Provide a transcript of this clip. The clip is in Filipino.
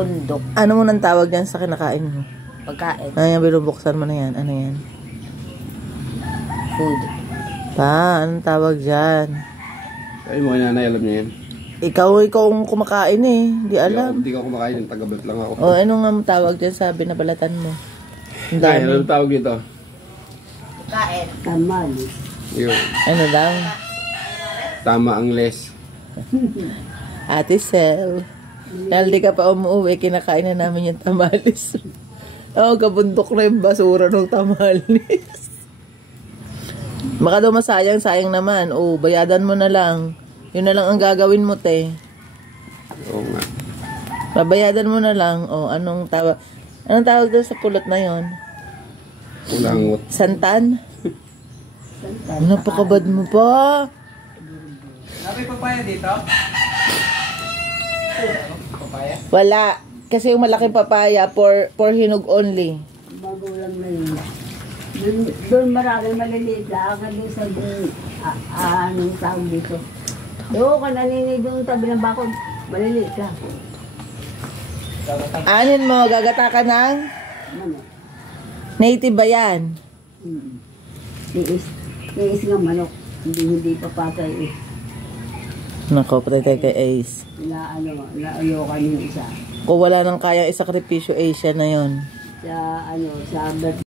bundok. Ano mo nang tawag yan sa kinakain mo? Pagkain. Ano yan, binubuksan mo na yan? Ano yan? Food. Pa, anong tawag dyan? Ay, mga nanay, alam niya yan. Ikaw ang kumakain eh. Hindi alam. Hindi ko kumakain, taga-balat lang ako. O, ano nga tawag dyan sa binabalatan mo? Ang Ay, dami. ano tawag dito? Pagkain. Tamal. Yun. Ano lang? Tama ang les. Ate Sel. Dahil di ka pa umuwi, kinakain na namin yung tamales. Oo, kabundok na yung basura ng tamales. Baka daw masayang, sayang naman. O, bayadan mo na lang. Yun na lang ang gagawin mo, te. Oo nga. Babayadan mo na lang. O, anong tawag? Anong tawag daw sa pulot na yon? Ulangot. Santan? Napakabad mo pa. May papaya dito? Papaya? Wala. Kasi yung malaking papaya for hinog only. Magulang na yun. Doon marami maliliit lang. Doon sa anong tawag dito. Doon ka naninig doon tabi ng bakod. Maliliit lang. Anin mo, gagata ka ng Ano? native ba yan? Tiis nga manok. Hindi pa patay eh. Nako, patay tayo kay Ace. Naayokan yung isa. Kung wala nang kaya isakripisyo, Asia na yon. Sa